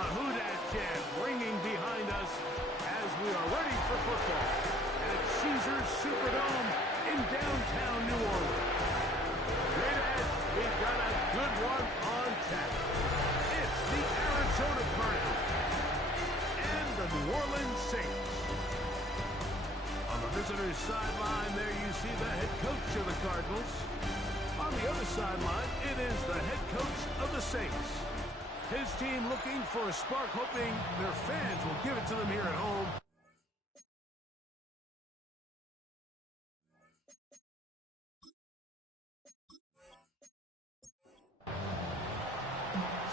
The Who Dat chant ringing behind us as we are ready for football at Caesars Superdome in downtown New Orleans. Straight ahead, we've got a good one on tap. It's the Arizona Cardinals and the New Orleans Saints. On the visitor's sideline, there you see the head coach of the Cardinals. On the other sideline, it is the head coach of the Saints. His team looking for a spark, hoping their fans will give it to them here at home.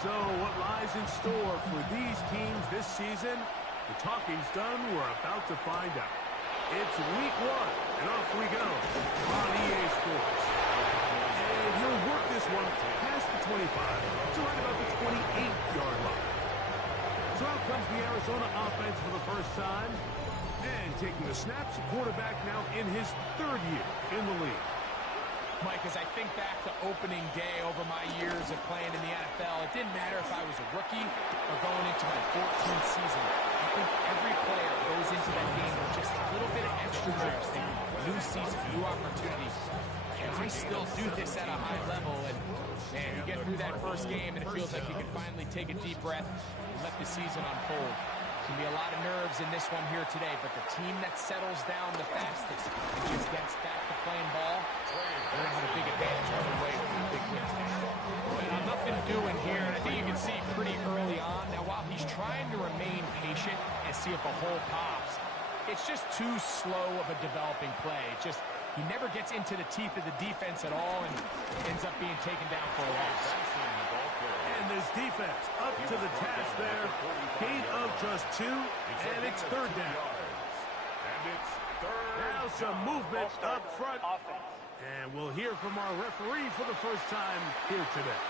So what lies in store for these teams this season? The talking's done. We're about to find out. It's week 1, and off we go on EA Sports. And he'll work this one past the 25 to right about the 28-yard line. So out comes the Arizona offense for the first time. And taking the snaps, quarterback now in his 3rd year in the league. Mike, as I think back to opening day over my years of playing in the NFL, it didn't matter if I was a rookie or going into my 14th season. I think every player goes into that game with just a little bit of extra juice. New season, new opportunity. And I still do this at a high level. And, man, you get through that first game, and it feels like you can finally take a deep breath and let the season unfold. There's going to be a lot of nerves in this one here today, but the team that settles down the fastest and just gets back to playing ball, they're going to have a big advantage all the way with a big win today. Well, nothing doing here, and I think you can see pretty early on. Now, while he's trying to remain patient and see if a hole pops, it's just too slow of a developing play. He never gets into the teeth of the defense at all and ends up being taken down for a loss. And this defense up to the task there. Gain of just 2, and it's 3rd down. Now some movement up front. And we'll hear from our referee for the first time here today.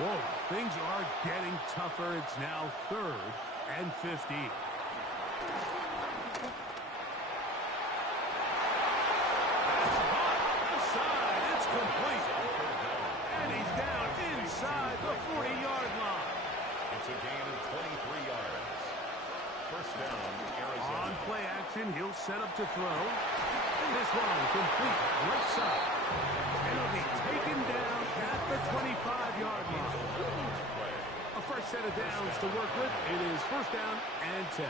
Whoa, things are getting tougher. It's now 3rd and 15. Complete. And he's down inside the 40-yard line. It's a gain of 23 yards. First down, Arizona. On play action, he'll set up to throw. And this one complete right side. And it'll be taken down at the 25-yard line. A fresh set of downs to work with. It is first down and 10.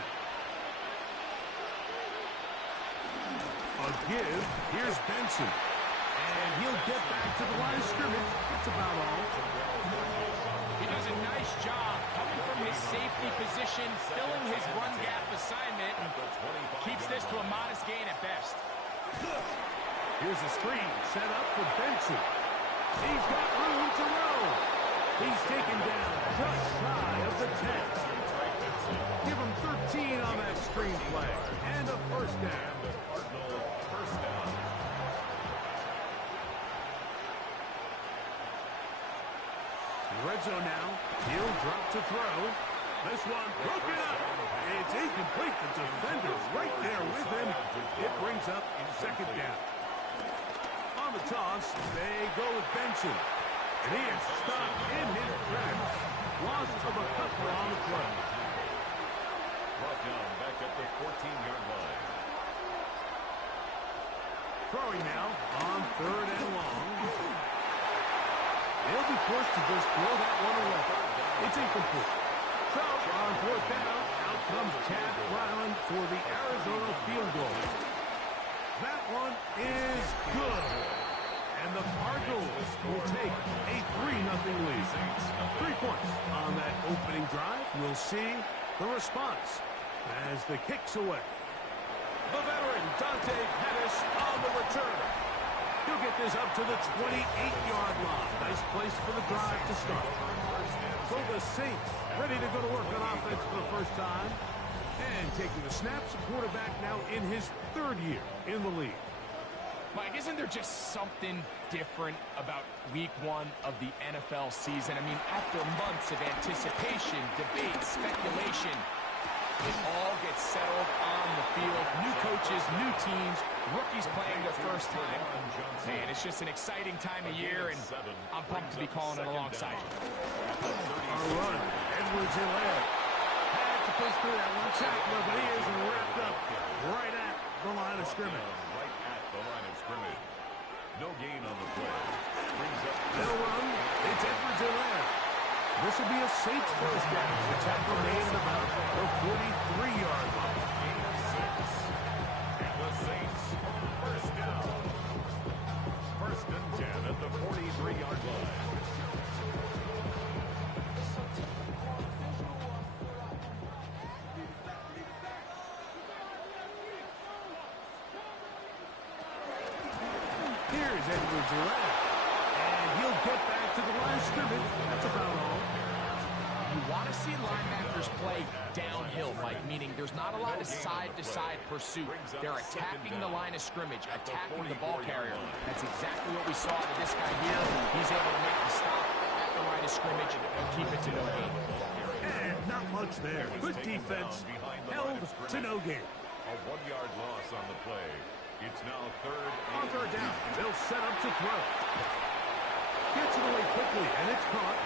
A give. Here's Benson. And he'll get back to the line of scrimmage. That's about all. He does a nice job coming from his safety position, filling his run gap assignment, and keeps this to a modest gain at best. Here's a screen set up for Benson. He's got room to roll. He's taken down just shy of the 10. Give him 13 on that screen play. And a first down. Red zone now. He'll drop to throw. This one broken up. It's incomplete. The defender's right there with him. It brings up 2nd down. On the toss, they go with Benson. And he is stopped in his tracks. Loss of a couple on the play. Brought down back at the 14-yard line. Throwing now on 3rd and long. He'll be forced to just throw that one away. It's incomplete. So, on 4th down, out comes Chad Ryland for the Arizona field goal. That one is good. And the Cardinals will take a 3-0 lead. 3 points on that opening drive. We'll see the response as the kick's away. The veteran, Dante Pettis, on the return. He'll get this up to the 28-yard line. Nice place for the drive to start. So the Saints ready to go to work on offense for the first time. And taking the snaps, quarterback now in his 3rd year in the league. Mike, isn't there just something different about week 1 of the NFL season? I mean, after months of anticipation, debate, speculation, it all gets settled on the field. New coaches, new teams, rookies playing their first time. Man, it's just an exciting time of year, and I'm pumped to be calling it alongside you. Our run, Edwards-Helaire push through that one tackler, but he is wrapped up right at the line of scrimmage. Right at the line of scrimmage. No gain on the play. Brings up. They'll run. It's Edwards-Helaire. This will be a Saints first down. The tackle made at about the 43-yard line. Gain of 6. And the Saints first down. First and 10 at the 43-yard line. Here's Edwards-Helaire. And he'll get back to the line of scrimmage. That's about all. You want to see linebackers play downhill, Mike, meaning there's not a lot of side-to-side pursuit. They're attacking the line of scrimmage, attacking the ball carrier. That's exactly what we saw to this guy here. He's able to make the stop at the line of scrimmage and keep it to no gain. And not much there. Good defense. Held to no gain. A 1-yard loss on the play. It's now On third down, they'll set up to throw. Gets it away quickly, and it's caught.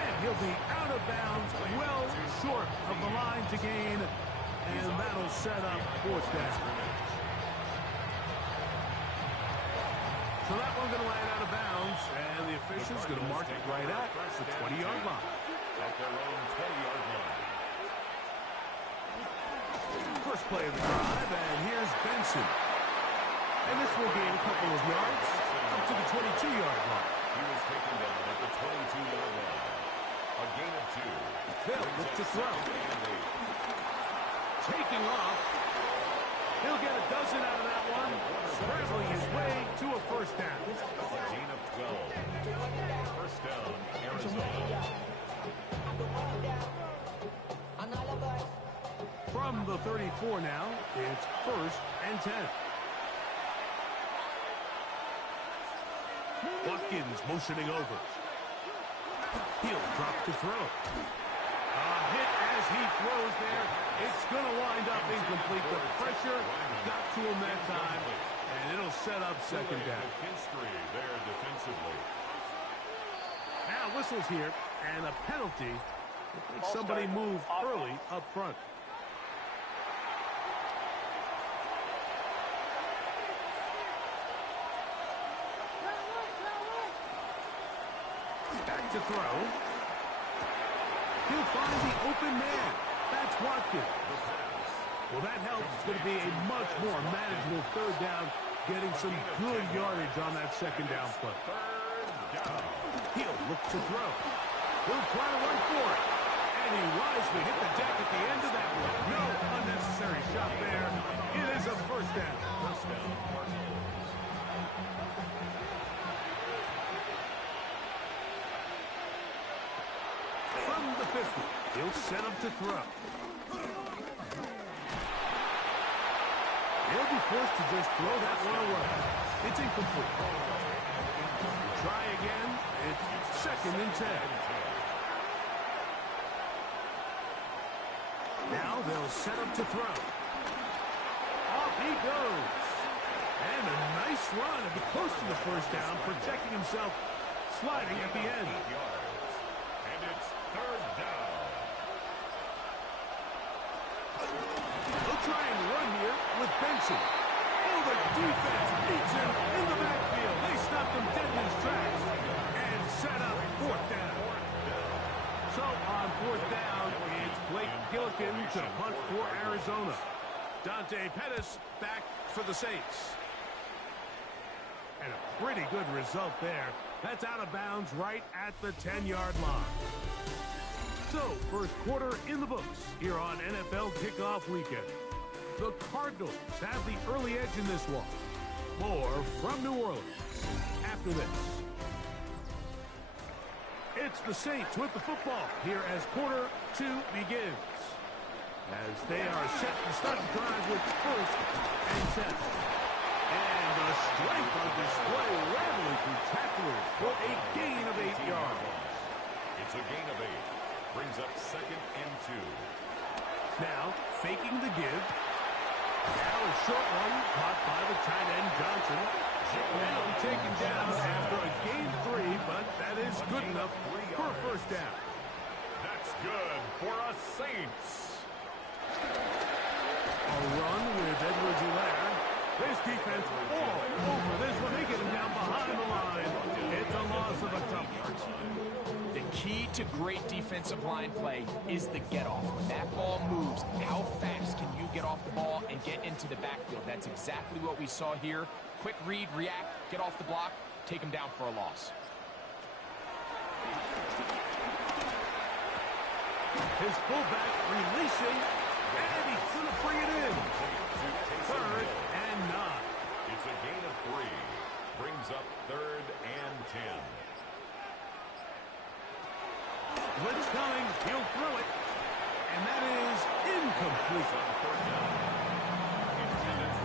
And he'll be out of bounds, well short of the line to gain. And that'll set up fourth down. So that one's going to land out of bounds, and the official's going to mark it right at the 20-yard line. At their own 20-yard line. First play of the drive, and here's Benson. And this will gain a couple of yards up to the 22-yard line. He was taken down at the 22-yard line. A gain of 2. They'll look to throw. Taking off. He'll get a dozen out of that one. Scrambling his way to a first down. A gain of 12. First down, Arizona. From the 34 now, it's first and 10. Watkins motioning over. He'll drop to throw. A hit as he throws there. It's going to wind up incomplete. The pressure got to him that time, and it'll set up second down. History there defensively. Now whistles here, and a penalty. I think somebody moved early up front. Back to throw. He'll find the open man. That's Watkins. Well, that helps. It's going to be a much more manageable third down, getting some good yardage on that second down play. Third down. He'll look to throw. He'll try to run for it. And he wisely hit the deck at the end of that one. No unnecessary shot there. It is a first down. First down, Cardinals. From the 50, he'll set up to throw. He'll be forced to just throw that one away. It's incomplete. Try again. It's second and 10. Now they'll set up to throw. Off he goes. And a nice run at the close to the first down, protecting himself, sliding at the end. 8 yards. And it's third down. They'll try and run here with Benson. Oh, the defense beats him in the backfield. They stopped him dead in his tracks and set up fourth down. So on fourth down, it's Blake Gillikin to punt for Arizona. Dante Pettis back for the Saints. And a pretty good result there. That's out of bounds right at the 10-yard line. So, first quarter in the books here on NFL Kickoff Weekend. The Cardinals have the early edge in this one. More from New Orleans after this. It's the Saints with the football here as quarter two begins. As they are set to start the drive with first and 10. And the strength on display, rattling through tacklers for a gain of 8 yards. It's a gain of 8. Brings up second and 2. Now, faking the give. Now a short one caught by the tight end Johnson. And it'll be taken down after a gain 3, but that is good enough for a first down. That's good for a Saints. A run with Edwards-Helaire. This defense all over this one. They get him down behind the line. It's a loss of a tough one. The key to great defensive line play is the get-off. When that ball moves, how fast can you get off the ball and get into the backfield? That's exactly what we saw here. Quick read, react, get off the block, take him down for a loss. His fullback releasing, and he's going to bring it in. 3rd and 9. It's a gain of 3. Brings up 3rd and 10. Blitz coming. He'll throw it. And that is incomplete.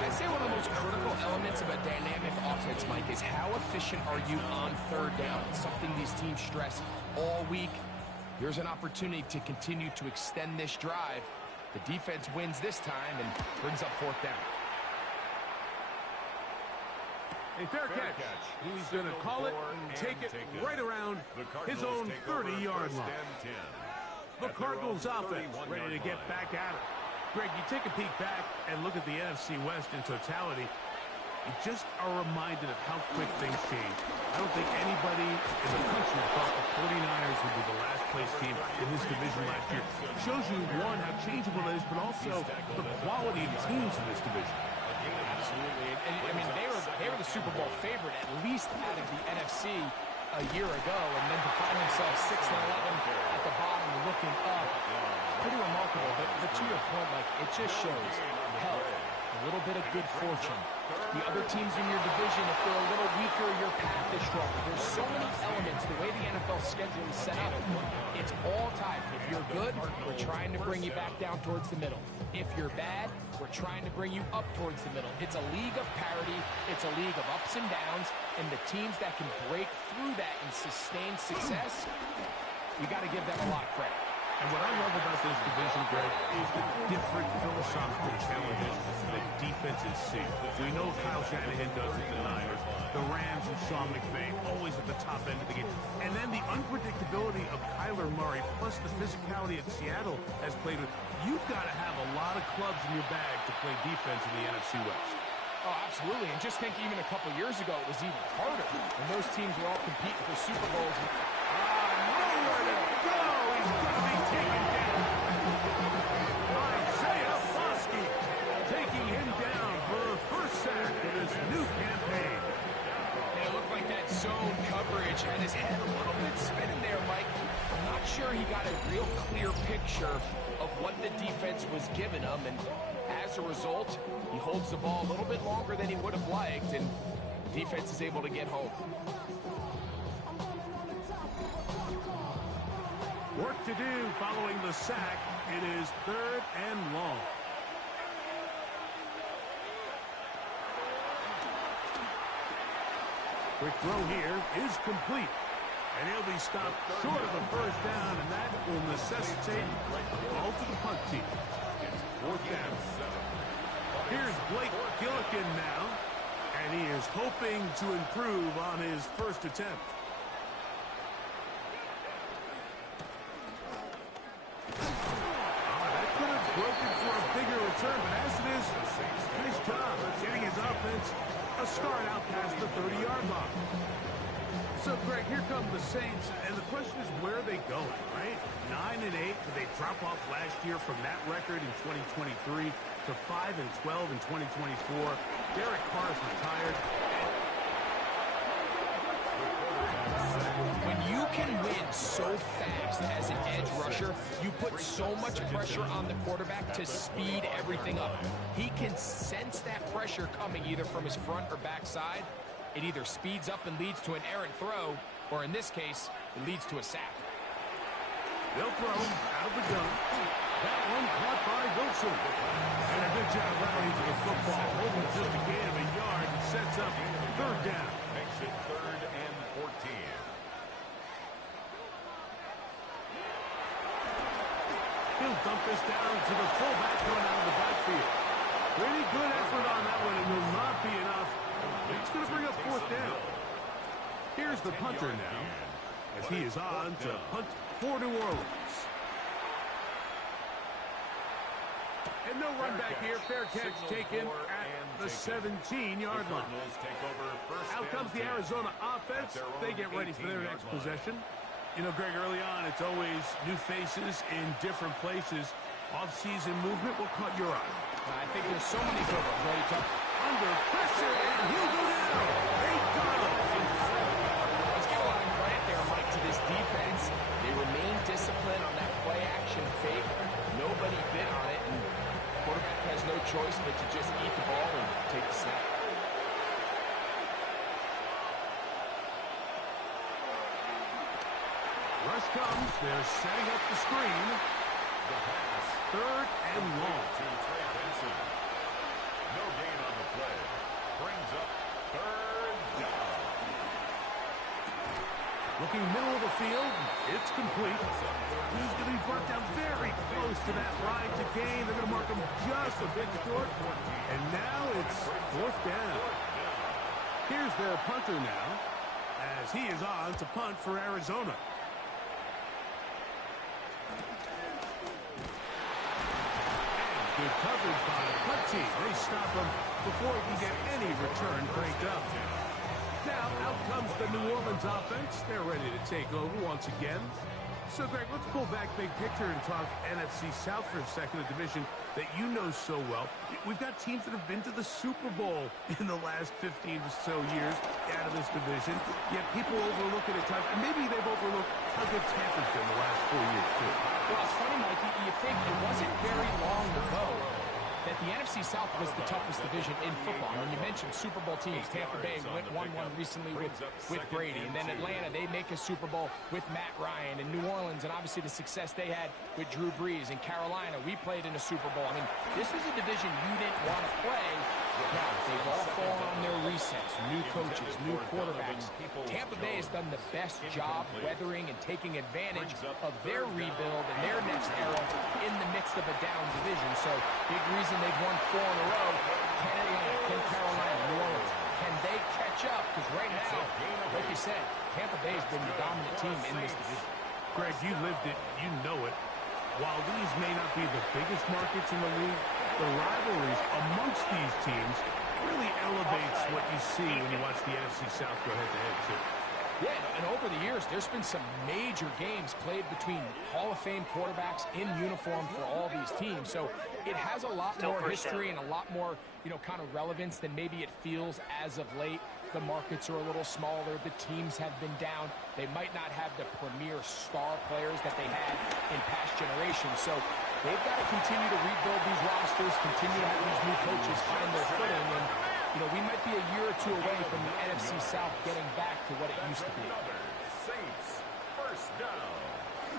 I'd say one of the most critical elements of a dynamic offense, Mike, is how efficient are you on 3rd down? It's something these teams stress all week. Here's an opportunity to continue to extend this drive. The defense wins this time and brings up 4th down. A fair catch. He's going to call it and take it right around his own 30-yard line. The Cardinals offense ready to get back at it. Greg, you take a peek back and look at the NFC West in totality. You just are reminded of how quick things change. I don't think anybody in the country thought the 49ers would be the last place team in this division last year. It shows you, one, how changeable it is, but also the quality of teams in this division. Absolutely. And, I mean, they were the Super Bowl favorite, at least out of the NFC a year ago, and then to find themselves 6-11 at the bottom looking up, it's pretty remarkable. But to your point, Mike, it just shows health, a little bit of good fortune. The other teams in your division, if they're a little weaker, your path is stronger. There's so many elements, the way the NFL schedule is set up, it's all tied. If you're good, we're trying to bring you back down towards the middle. If you're bad, we're trying to bring you up towards the middle. It's a league of parity. It's a league of ups and downs. And the teams that can break through that and sustain success, you got to give them a lot of credit. And what I love about this division, Greg, is the different philosophical challenges that defenses see. We know Kyle Shanahan does it in the Niners. The Rams and Sean McVay always at the top end of the game. And then the unpredictability of Kyler Murray, plus the physicality that Seattle has played with. You've got to have a lot of clubs in your bag to play defense in the NFC West. Oh, absolutely. And just think even a couple years ago, it was even harder when those teams were all competing for Super Bowls. Nowhere to go. He's going to be taken down. Isaiah Foskey taking him down for the first sack of this new campaign. It looked like that zone coverage had his head a little bit spinning there, Mike. I'm not sure he got a real clear picture of what the defense was giving him, and as a result, he holds the ball a little bit longer than he would have liked, and the defense is able to get home. Work to do following the sack. It is 3rd and long. Quick throw here is complete. And he'll be stopped short of the first down, and that will necessitate a ball to the punt team. It's 4th down. Here's Blake Gillikin now, and he is hoping to improve on his first attempt. That could have broken for a bigger return, but as it is, nice job of getting his offense a start out past the 30-yard line. So, Greg, here come the Saints, and the question is, where are they going, right? 9-8, did they drop off last year from that record in 2023 to 5-12 in 2024? Derek Carr is retired. When you can win so fast as an edge rusher, you put so much pressure on the quarterback to speed everything up. He can sense that pressure coming either from his front or back side. It either speeds up and leads to an errant throw, or in this case, it leads to a sack. They'll throw out of the gun. That one caught by Wilson. And a good job rallying to the football. Holding just a gain of a yard and sets up 3rd down. Makes it 3rd and 14. He'll dump this down to the fullback going out of the backfield. Pretty good effort on that one. It will not be enough. It's going to bring up 4th down. Here's the punter now, as he is on to punt for New Orleans. And no run back here. Fair catch taken at the 17-yard line. Out comes the Arizona offense. They get ready for their next possession. You know, Greg, early on, it's always new faces in different places. Off-season movement, what caught your eye? I think there's so many good ones. Ready to under pressure, and he'll go down. They got him. Let's give a lot of credit there, Mike, to this defense. They remain disciplined on that play-action fake. Nobody bit on it, and the quarterback has no choice but to just eat the ball and take the snap. Rush comes. They're setting up the screen. The pass. 3rd and long. To Trey Benson. No gain on the play. Brings up 3rd down. Looking middle of the field. It's complete. He's going to be brought down very close to that line to gain. They're going to mark him just a bit short. And now it's 4th down. Here's their punter now, as he is on to punt for Arizona. Good coverage by the punt team. They stop him before he can get any return cranked up. Now, out comes the New Orleans offense. They're ready to take over once again. So, Greg, let's pull back big picture and talk NFC South for a second, a division that you know so well. We've got teams that have been to the Super Bowl in the last 15 or so years out of this division, yet people overlook it at times, and maybe they've overlooked how good Tampa's been the last 4 years, too. Well, it's funny, Mike, you think it wasn't very long ago that the NFC South was the toughest division in football. And you mentioned Super Bowl teams. Tampa Bay won one recently with Brady. And then Atlanta, they make a Super Bowl with Matt Ryan. And New Orleans, and obviously the success they had with Drew Brees. And Carolina, we played in a Super Bowl. I mean, this was a division you didn't want to play. Now, they've all fallen on their resets. New coaches, new quarterbacks. Tampa Bay has done the best job weathering and taking advantage of their rebuild and their next era in the midst of a down division. So, big reason they've won 4 in a row. Can Atlanta, can Carolina, New Orleans, can they catch up? Because right now, like you said, Tampa Bay has been the dominant team in this division. Greg, you lived it. You know it. While these may not be the biggest markets in the league, the rivalries amongst these teams really elevates what you see when you watch the NFC South go head-to-head, too. Yeah, and over the years, there's been some major games played between Hall of Fame quarterbacks in uniform for all these teams. So it has a lot more history and a lot more, kind of relevance than maybe it feels as of late. The markets are a little smaller. The teams have been down. They might not have the premier star players that they had in past generations. So they've got to continue to rebuild these rosters, continue to have these new coaches find their footing. And, we might be a year or 2 away from the NFC South getting back to what it used to be. Saints, 1st down.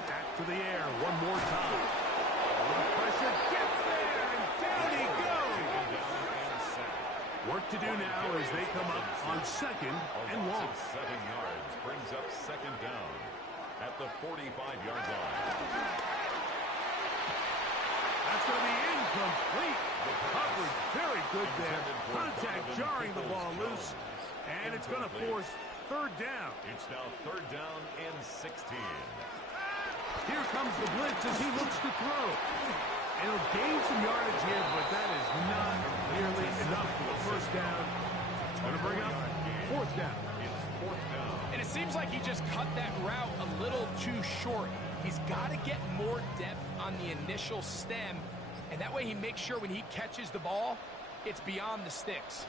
Back to the air one more time. Pressure gets there, and down he goes. Work to do now as they come up on 2nd and long. 7 yards brings up 2nd down at the 45-yard line. That's going to be incomplete. The coverage very good there. Contact jarring the ball loose, and it's going to force 3rd down. It's now 3rd down and 16. Here comes the blitz as he looks to throw. And he'll gain some yardage here, but that is not nearly enough for the 1st down. Going to bring up 4th down. It's 4th down. And it seems like he just cut that route a little too short. He's got to get more depth on the initial stem, and that way he makes sure when he catches the ball, it's beyond the sticks.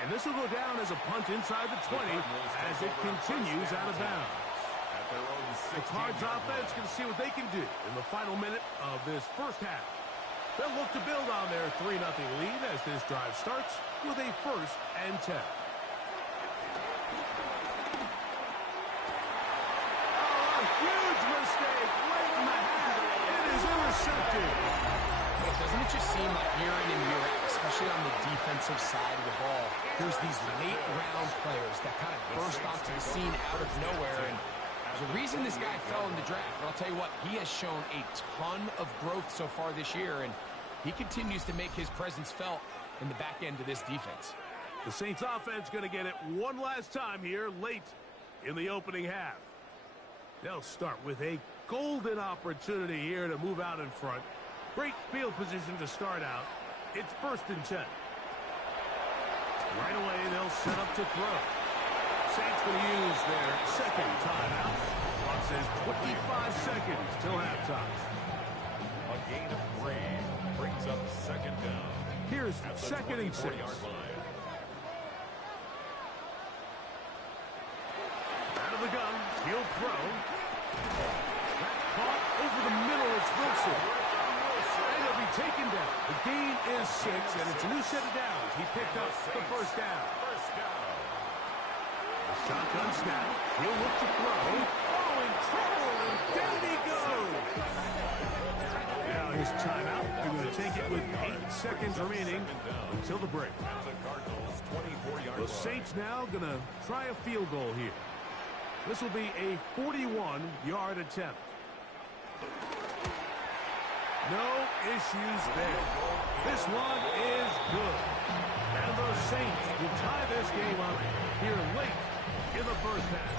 And this will go down as a punt inside the 20 as it continues out of bounds. The Cards offense can see what they can do in the final minute of this 1st half. They'll look to build on their 3-0 lead as this drive starts with a 1st and 10. Huge mistake, right in the hat. It is intercepted. But doesn't it just seem like year in and year out, especially on the defensive side of the ball, there's these late-round players that kind of burst onto the scene out of nowhere, and there's a reason this guy fell in the draft. But I'll tell you what, he has shown a ton of growth so far this year, and he continues to make his presence felt in the back end of this defense. The Saints offense going to get it one last time here late in the opening half. They'll start with a golden opportunity here to move out in front. Great field position to start out. It's 1st and 10. Right away, they'll set up to throw. Saints going to use their second timeout. Clock says 25 seconds till halftime. A gain of 3 brings up 2nd down. Here's 2nd and 6. Out of the gun, he'll throw. That caught over the middle. It's Wilson. And he'll be taken down. The gain is 6, and it's a new set of downs. He picked up the 1st down. A shotgun snap. He'll look to throw. Oh, in trouble, and down he goes. Now his timeout. They're going to take it with 8 seconds remaining until the break. The Saints now going to try a field goal here. This will be a 41-yard attempt. No issues there. This one is good. And the Saints will tie this game up here late in the 1st half.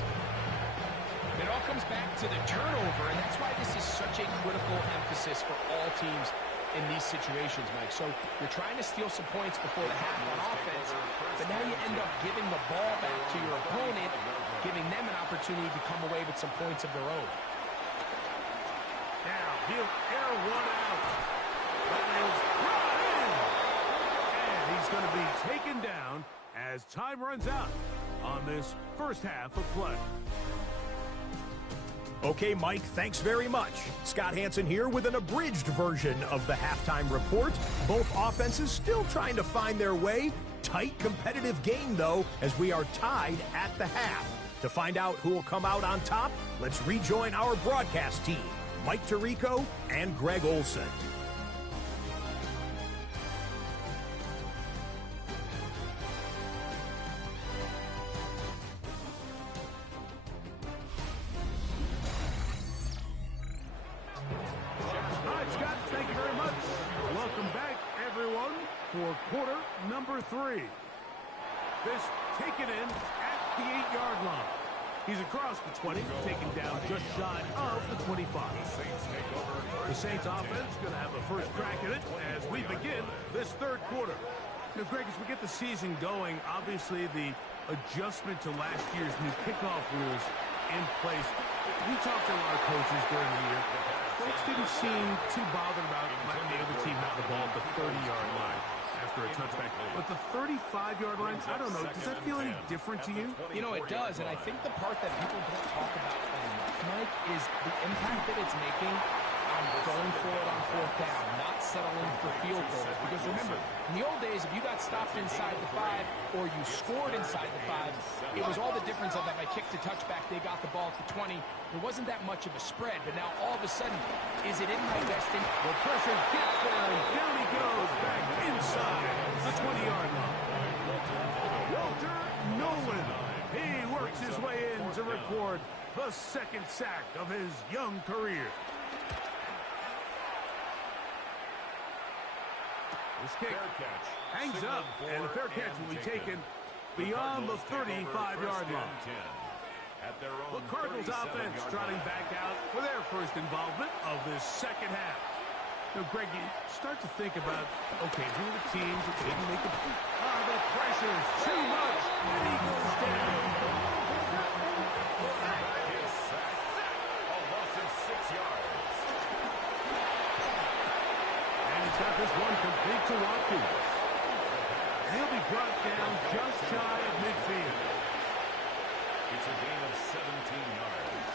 It all comes back to the turnover, and that's why this is such a critical emphasis for all teams in these situations, Mike. So you're trying to steal some points before the half on offense, but now you end up giving the ball back to your opponent, giving them an opportunity to come away with some points of their own. Now he'll air one out. That is brought in. And he's going to be taken down as time runs out on this 1st half of play. Okay, Mike, thanks very much. Scott Hansen here with an abridged version of the halftime report. Both offenses still trying to find their way. Tight, competitive game, though, as we are tied at the half. To find out who will come out on top, let's rejoin our broadcast team, Mike Tirico and Greg Olson. For quarter number 3. This taken in at the 8-yard line. He's across the 20, taken down just shy of the 25. The Saints offense going to have a first crack at it as we begin this 3rd quarter. Now, Greg, as we get the season going, obviously the adjustment to last year's new kickoff rules in place. We talked to a lot of coaches during the year. Folks didn't seem too bothered about letting the other team have the ball at the 30-yard line after a touchback. But the 35-yard line, I don't know, does that feel any different to you? You know, it does, and I think the part that people don't talk about enough, Mike, is the impact that it's making on going for it on 4th down, not settling for field goals. Because remember, in the old days, if you got stopped inside the 5 or you scored inside the 5, it was all the difference of that by kick to touchback, they got the ball at the 20. There wasn't that much of a spread, but now all of a sudden, is it in my best interest? The pressure gets there, and down he goes back inside the 20-yard line. Walter Nolan, he works his way in to record the 2nd sack of his young career. This kick hangs up, and the fair catch will be taken beyond the 35-yard line. The Cardinals offense trotting back out for their first involvement of this 2nd half. Now, Greg, you start to think about, okay, who are the teams that didn't make the the pressure is too much, and he goes down. His sack. A loss of 6 yards. And he's got this one complete to Watkins. And he'll be brought down just shy of midfield. It's a gain of 17 yards.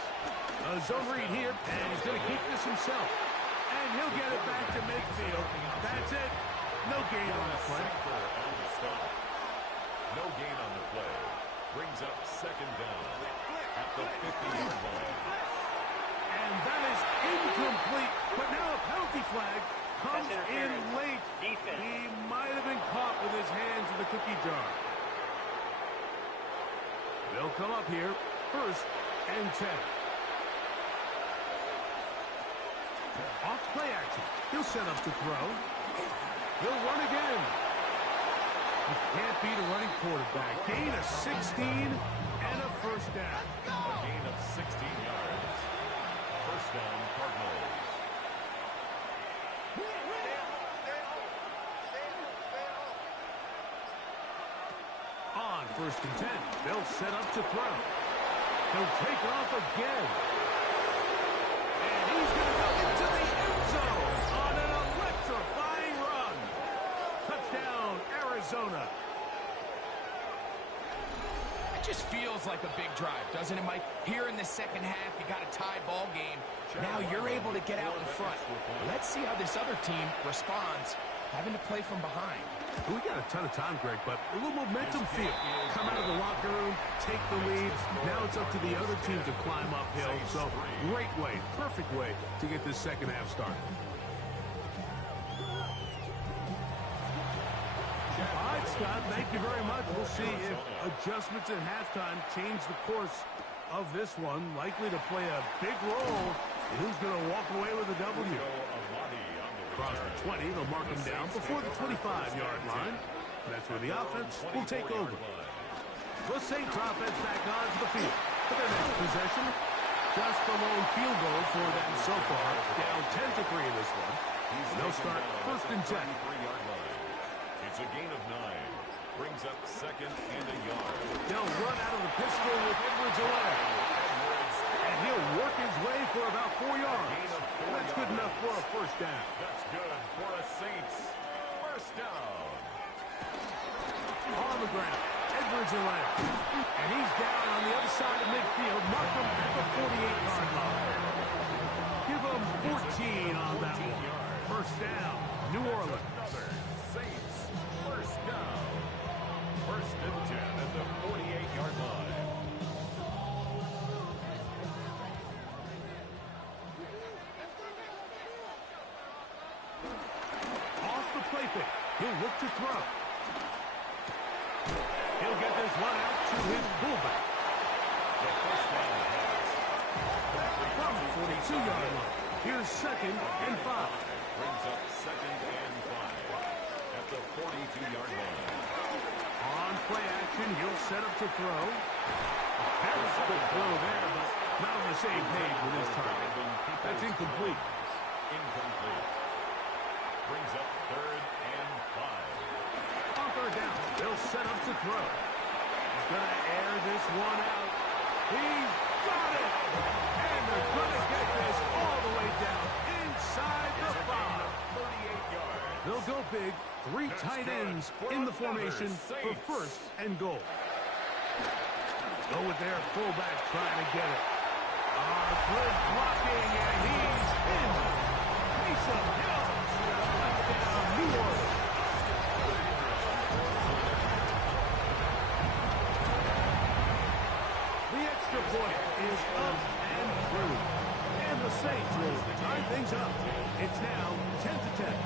A zone read here, and he's going to keep this himself. And he'll get it back to midfield. That's it. No gain on the play. No gain on the play. Brings up 2nd down at the 50-yard line. And that is incomplete. But now a penalty flag comes in late. He might have been caught with his hands in the cookie jar. They'll come up here, 1st and 10. Off play action. He'll set up to throw. He'll run again. You can't beat a running quarterback. Gain of 16 and a 1st down. A gain of 16 yards. first and 10. They'll set up to throw. He'll take off again. And he's going to go into the end zone on an electrifying run. Touchdown, Arizona. It just feels like a big drive, doesn't it, Mike? Here in the second half, you got a tie ball game. Now you're able to get out in front. Let's see how this other team responds, having to play from behind. We got a ton of time, Greg, but a little momentum feel. Come out of the locker room, take the lead. Now it's up to the other team to climb uphill. So great way, perfect way to get this second half started. All right, Scott, thank you very much. We'll see if adjustments at halftime change the course of this one. Likely to play a big role. Who's going to walk away with a W? Across the 20, they'll mark him down before the 25-yard line. That's where the offense will take over. The Saints offense back onto the field for their next possession. Just the lone field goal for them so far. Down 10-3 in this one. They'll start first and 10. It's a gain of 9. Brings up second and a yard. They'll run out of the pistol with Edwards away. And he'll work his way for about 4 yards. That's good enough for a first down. That's good for a Saints first down. On the ground, Edwards away. And he's down on the other side of midfield. Mark him at the 48-yard line. Give him 14 on that one. First down, New Orleans. Saints first down. First and 10 at the 48-yard line. Off the play fake. He'll look to throw. He'll get this one out to his fullback. The first down pass. From the 42-yard line. Here's second and 5. Brings up second and 5 at the 42-yard line. On play action, he'll set up to throw. That was a good throw there, but not on the same page with his target. That's incomplete. Incomplete. Brings up third and 5. On third down, they'll set up to throw. He's going to air this one out. He's got it! And they're going to get this all the way down inside the 5. 38 yards. They'll go big. 3 tight ends in the formation for first and goal. Go with their fullback trying to get it. Good blocking, and he's in. Taysom Hill. Touchdown, New Orleans. The extra point is up and through. And the Saints will tie things up. It's now 10-10.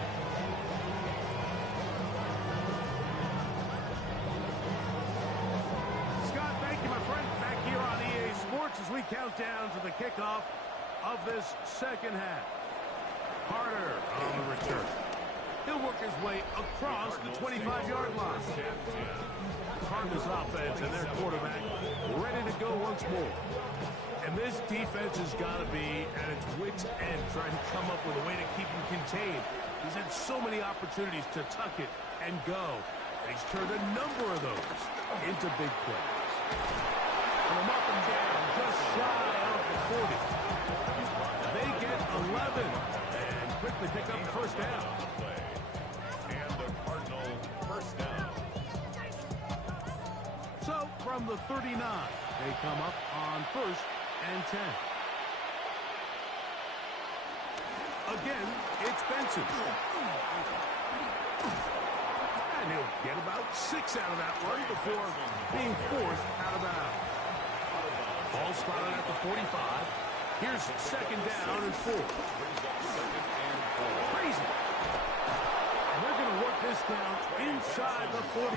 As we count down to the kickoff of this second half. Carter on the return. He'll work his way across the 25-yard line. Cardinals offense and their quarterback ready to go once more. And this defense has got to be at its wits' end trying to come up with a way to keep him contained. He's had so many opportunities to tuck it and go. And he's turned a number of those into big plays. And they'll mark him down just shy of the 40. They get 11 and quickly pick up the first down. And the Cardinal first down. So from the 39, they come up on first and 10. Again, it's Benson. And he'll get about 6 out of that one before being forced out of bounds. Ball spotted at the 45. Here's second down and 4. Crazy. And they're going to work this down inside the 45.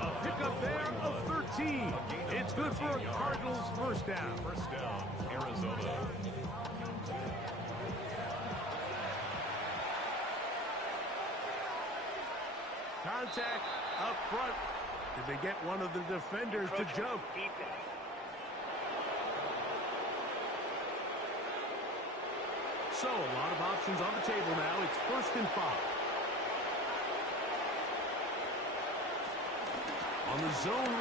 A pickup there of 13. It's good for a Cardinals first down. First down, Arizona. Contact up front. Did they get one of the defenders to jump? So, a lot of options on the table now. It's first and 5. on the zone read.